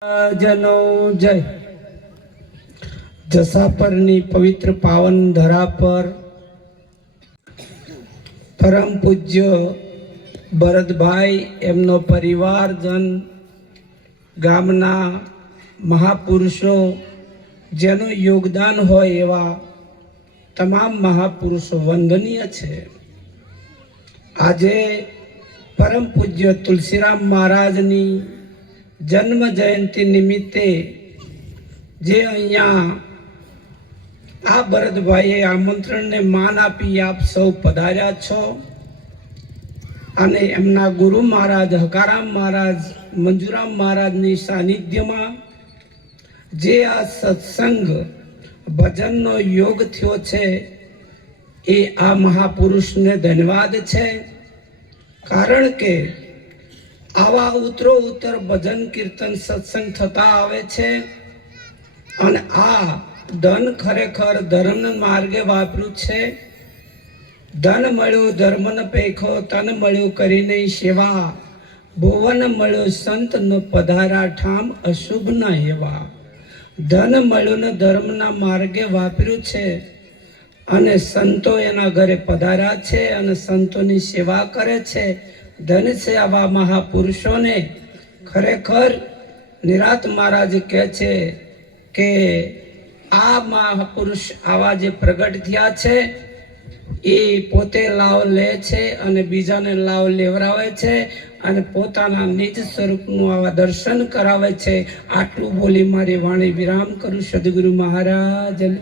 જનો જય જસાપરની પવિત્ર પાવન ધરા પર પરમ પૂજ્ય ભરતભાઈ એમનો પરિવારજન ગામના મહાપુરુષો જેનું યોગદાન હોય એવા તમામ મહાપુરુષો વંદનીય છે। આજે પરમ પૂજ્ય તુલસીરામ મહારાજની જન્મ જયંતિ નિમિત્તે જે અહીંયા આ ભરતભાઈએ આમંત્રણને માન આપી આપ સૌ પધાર્યા છો અને એમના ગુરુ મહારાજ હકારામ મહારાજ મંજુરામ મહારાજની સાનિધ્યમાં જે આ સત્સંગ ભજનનો યોગ થયો છે એ આ મહાપુરુષને ધન્યવાદ છે। કારણ કે આવા ઉત્તરો ઉત્તર ભજન કીર્તન સત્સંગ થતા આવે છે અને આ ધન ખરેખર ધર્મ માર્ગે વાપર્યું છે। ધન મળ્યું ધર્મન પેખો તન મળ્યું કરી નહીં સેવા ભુવન મળ્યું સંત ન પધારા ઠામ અશુભ ન હેવા। ધન મળ્યું ને ધર્મના માર્ગે વાપર્યું છે અને સંતો એના ઘરે પધાર્યા છે અને સંતોની સેવા કરે છે। ધન છે આવા મહાપુરુષોને। ખરેખર નિરાત મહારાજ કહે છે કે આ મહાપુરુષ આવા જે પ્રગટ થયા છે એ પોતે લાવ લે છે અને બીજાને લાવ લેવરાવે છે અને પોતાના નિજ સ્વરૂપનું આવા દર્શન કરાવે છે। આટલું બોલી મારી વાણી વિરામ કરું। સદગુરુ મહારાજને